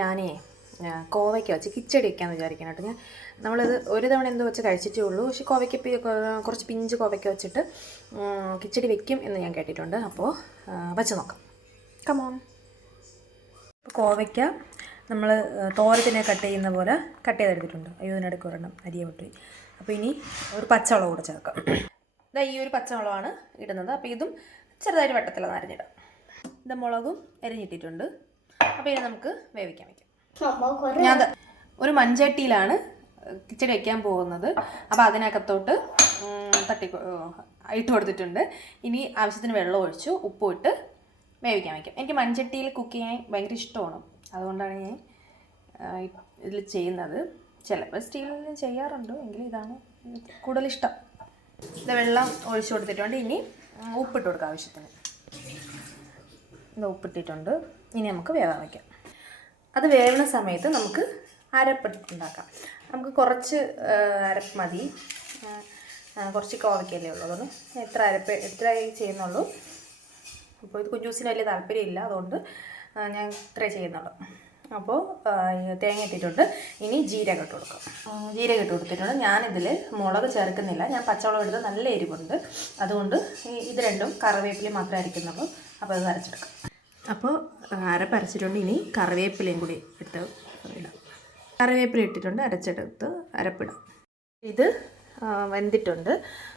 ഞാനേ കോവയ്ക്ക വെച്ച് കിച്ചടി വയ്ക്കാമെന്ന് വിചാരിക്കണം കേട്ടോ. നമ്മളിത് ഒരു തവണ എന്തോ വെച്ച് കഴിച്ചിട്ടേ ഉള്ളൂ. പക്ഷേ കുറച്ച് പിഞ്ച് കോവയ്ക്ക വെച്ചിട്ട് കിച്ചടി വെക്കും എന്ന് ഞാൻ കേട്ടിട്ടുണ്ട്. അപ്പോൾ വെച്ച് നോക്കാം. കമോൺ. കോവയ്ക്ക നമ്മൾ തോരത്തിനെ കട്ട് ചെയ്യുന്ന പോലെ കട്ട് ചെയ്തെടുത്തിട്ടുണ്ട്. ഇതിനടുക്ക് ഒരെണ്ണം അരിയെ വിട്ടു. അപ്പോൾ ഇനി ഒരു പച്ചമുളക് കൂടെ ചേർക്കാം. ഈ ഒരു പച്ചമുളകാണ് ഇടുന്നത്. അപ്പോൾ ഇതും ചെറുതായിട്ട് വട്ടത്തിൽ അരിഞ്ഞിടാം. ഇത് മുളകും എരിഞ്ഞിട്ടിട്ടുണ്ട്. അപ്പോൾ ഇനി നമുക്ക് വേവിക്കാൻ വയ്ക്കാം. ഞാൻ ഒരു മൺചട്ടിയിലാണ് കിച്ചടി വയ്ക്കാൻ പോകുന്നത്. അപ്പോൾ അതിനകത്തോട്ട് ഇട്ട് കൊടുത്തിട്ടുണ്ട്. ഇനി ആവശ്യത്തിന് വെള്ളം ഒഴിച്ചു ഉപ്പും ഇട്ട് വേവിക്കാൻ വയ്ക്കാം. എനിക്ക് മൺചട്ടിയിൽ കുക്ക് ചെയ്യാൻ ഭയങ്കര ഇഷ്ടമാണ്. അതുകൊണ്ടാണ് ഞാൻ ഇതിൽ ചെയ്യുന്നത്. ചിലപ്പോൾ സ്റ്റീലിൽ ചെയ്യാറുണ്ട്, എങ്കിലും ഇതാണ് കൂടുതൽ ഇഷ്ടം. ഇത് വെള്ളം ഒഴിച്ചു കൊടുത്തിട്ടുണ്ട്. ഇനി ഉപ്പിട്ട് കൊടുക്കാം ആവശ്യത്തിന്. ഇത് ഉപ്പിട്ടിട്ടുണ്ട്. ഇനി നമുക്ക് വേവാൻ വയ്ക്കാം. അത് വേവുന്ന സമയത്ത് നമുക്ക് അരപ്പുണ്ടാക്കാം. നമുക്ക് കുറച്ച് അരപ്പ് മതി. കുറച്ച് കോവയ്ക്കല്ലേ ഉള്ളൂ. അതുകൊണ്ട് എത്ര ചെയ്യുന്നുള്ളൂ. അപ്പോൾ ഇത് കുഞ്ഞൂസിന് വലിയ താല്പര്യമില്ല, അതുകൊണ്ട് ഞാൻ ഇത്രേ ചെയ്യുന്നുള്ളൂ. അപ്പോൾ തേങ്ങ ഇട്ടിട്ടുണ്ട്. ഇനി ജീരകം ഇട്ട് കൊടുക്കാം. ജീരകം ഇട്ട് കൊടുത്തിട്ടുണ്ട്. ഞാനിതിൽ മുളക് ചേർക്കുന്നില്ല. ഞാൻ പച്ചമുളക് എടുത്ത് നല്ല എരിവുണ്ട്. അതുകൊണ്ട് ഇത് രണ്ടും കറിവേപ്പിലയും മാത്രമേ അരയ്ക്കുന്നുള്ളൂ. അപ്പോൾ അത് അരച്ചെടുക്കാം. അപ്പോൾ അരപ്പരച്ചിട്ടുണ്ട്. ഇനി കറിവേപ്പിലയും കൂടി ഇട്ട് ഇടാം. കറിവേപ്പില ഇട്ടിട്ടുണ്ട്. അരച്ചെടുത്ത് അരപ്പിടാം. ഇത് വെന്തിട്ടുണ്ട്.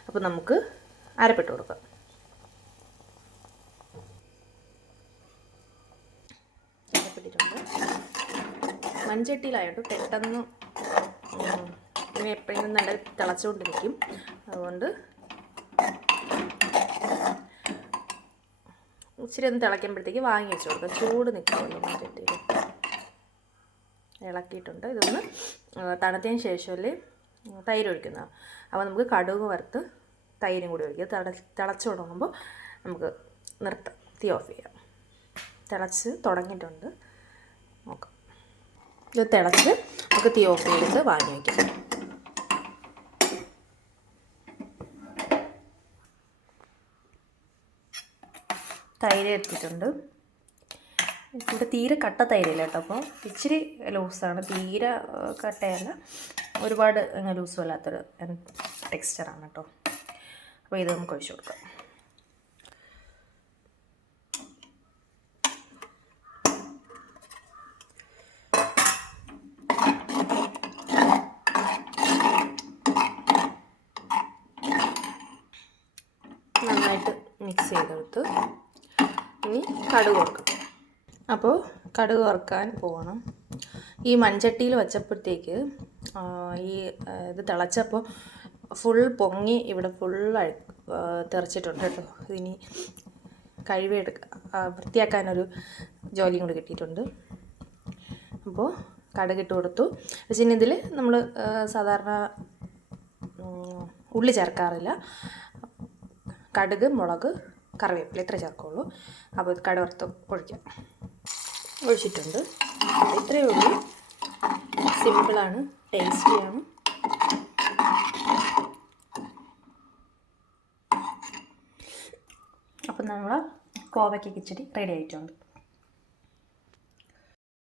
അപ്പോൾ നമുക്ക് അരപ്പിട്ട് കൊടുക്കാം. അരപ്പിട്ടിട്ടുണ്ട്. മൺചട്ടിയിലായിട്ട് പെട്ടെന്ന് എപ്പോഴും നല്ല തിളച്ചുകൊണ്ടിരിക്കും. അതുകൊണ്ട് ഇച്ചിരി ഒന്ന് തിളയ്ക്കുമ്പോഴത്തേക്ക് വാങ്ങി വെച്ച് കൊടുക്കാം. ചൂട് നിൽക്കുമല്ലോ മൺചട്ടിയിൽ. ഇളക്കിയിട്ടുണ്ട്. ഇതൊന്ന് തണുത്തതിന് ശേഷമല്ലേ തൈര് ഒഴിക്കുന്നത്. അപ്പോൾ നമുക്ക് കടുക് വറുത്ത് തൈരും കൂടി ഒഴിക്കുക. തിളച്ച് തുടങ്ങുമ്പോൾ നമുക്ക് നിർത്താം. തീ ഓഫ് ചെയ്യാം. തിളച്ച് തുടങ്ങിയിട്ടുണ്ട്. നോക്കാം. ഇത് തിളച്ച് നമുക്ക് തീ ഓഫ് ചെയ്തിട്ട് വാങ്ങി വയ്ക്കാം. തൈര് എടുത്തിട്ടുണ്ട്. ഇവിടെ തീരെ കട്ട തൈരില്ല കേട്ടോ. അപ്പോൾ ഇച്ചിരി ലൂസാണ്. തീരെ കട്ടയല്ല, ഒരുപാട് ലൂസും അല്ലാത്തൊരു ടെക്സ്ചറാണ് കേട്ടോ. അപ്പോൾ ഇത് നമുക്ക് ഒഴിച്ചു കൊടുക്കാം. നന്നായിട്ട് മിക്സ് ചെയ്തെടുത്ത് ഇനി കടുക് വറുക്കാം. അപ്പോൾ കടുക് വറുക്കാൻ പോകണം. ഈ മൺചട്ടിയിൽ വെച്ചപ്പോഴത്തേക്ക് ഇത് തിളച്ചപ്പോൾ ഫുൾ പൊങ്ങി ഇവിടെ ഫുള്ളായി തെറിച്ചിട്ടുണ്ട് കേട്ടോ. ഇതിനി വൃത്തിയാക്കാനൊരു ജോലിയും കൂടി കിട്ടിയിട്ടുണ്ട്. അപ്പോൾ കടുകിട്ട് കൊടുത്തു. പക്ഷേ ഇനി ഇതിൽ നമ്മൾ സാധാരണ ഉള്ളി ചേർക്കാറില്ല. കടുക്, മുളക്, കറിവേപ്പില ഇത്ര ചേർക്കുള്ളൂ. അപ്പോൾ ഇത് കടുക് വറുത്ത് ഒഴിച്ചിട്ടുണ്ട്. ഇത്രയേ ഉള്ളൂ. സിമ്പിളാണ്, ടേസ്റ്റിയാണ്. അപ്പം നമ്മൾ കോവയ്ക്ക കിച്ചടി റെഡി ആയിട്ടുണ്ട്.